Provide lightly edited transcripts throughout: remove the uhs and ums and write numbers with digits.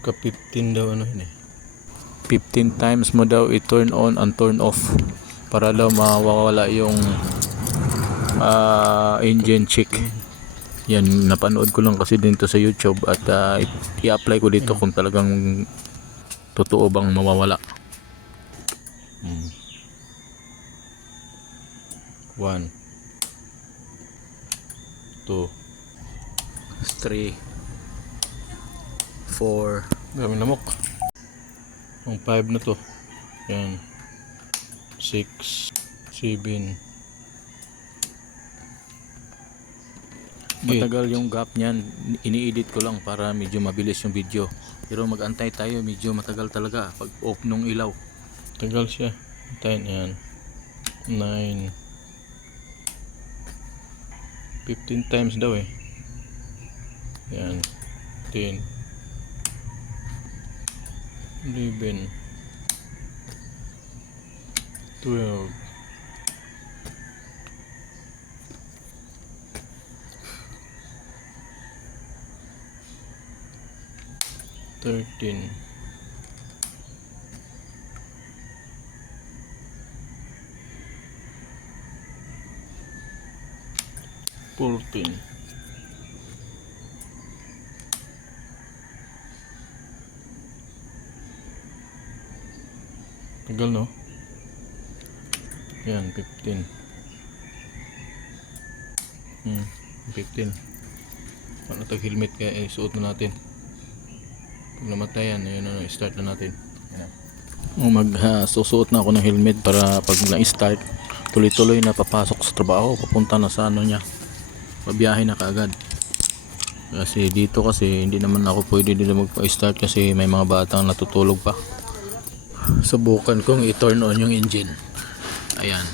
Ka 15 daw ano yun eh. 15 times mo daw i-turn on and turn off para daw mawawala yung engine check. Yan, napanood ko lang kasi dito sa YouTube at i-apply ko dito kung talagang totoo bang mawawala. 1 2 3 4, dami lamok. Ang 5 na to. Yan. 6 7. Matagal yung gap niyan. Ini-edit ko lang para medyo mabilis yung video. Pero mag-antay tayo, medyo matagal talaga pag off nung ilaw. Tagal siya. Antayin yan. 9 15 times daw eh. Yan. 10 11 12 13 14 tagal no? Yan 15 15 paano tag helmet kaya isuot na natin pag namatayan ayun na start na natin. Susuot na ako ng helmet para pag na-start tuloy-tuloy na papasok sa trabaho, papunta na sa ano niya, pabiyahe na kaagad. Kasi dito kasi hindi naman ako pwede dito magpa-start kasi may mga batang natutulog pa. Subukan kong i-turn on yung engine. Ayan.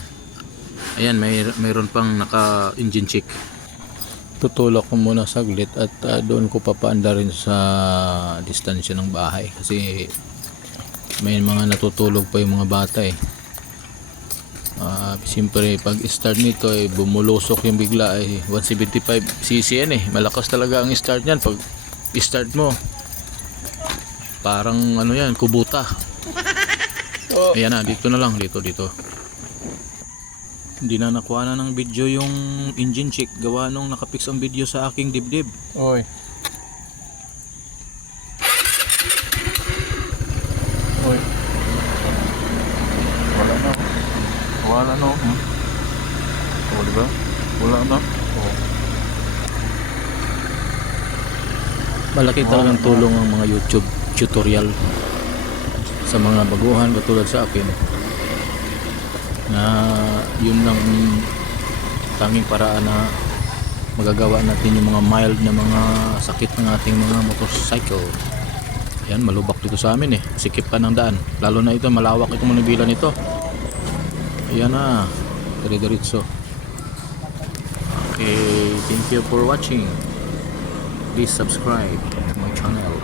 Ayan, mayroon pang naka engine check. Tutulak ko muna saglit at doon ko papaanda rin sa distansya ng bahay kasi may mga natutulog pa yung mga bata eh. Siyempre pag start nito eh bumulusok yung bigla eh 175cc yan eh, malakas talaga ang start niyan. Pag start mo parang ano yan, kubuta. Ayan na, dito na lang, dito hindi na nakuha na ng video yung engine check gawa nung nakapix ang video sa aking dibdib. Oy, oy, wala na oh, diba? Wala na malaki talagang tulong ang mga YouTube tutorial sa mga baguhan katulad sa akin na yun lang tanging paraan na magagawa natin yung mga mild na mga sakit ng ating mga motorcycle. Yan, malubak dito sa amin eh, sikip pa ng daan, lalo na ito malawak itong manibilan nito. Ayan na, dire-diretso. Okay, thank you for watching. Please subscribe to my channel.